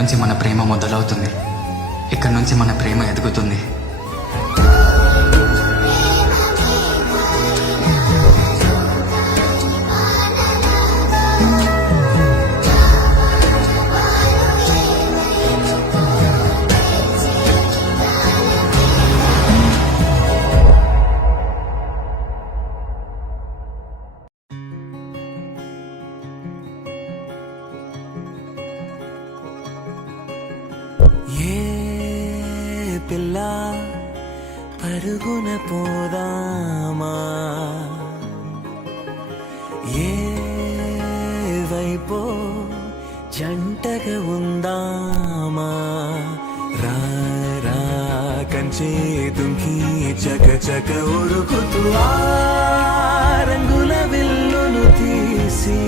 నుంచి మన ప్రేమ మొదలవుతుంది, ఇక్కడ నుంచి మన ప్రేమ ఎదుగుతుంది. పిల్ల పరుగున పోదామా, ఏ వైపో జంటగా ఉందామా, రా రా కంచే దుంకి చక చక ఉరుకుతూ ఆ రంగుల విల్లును తీసి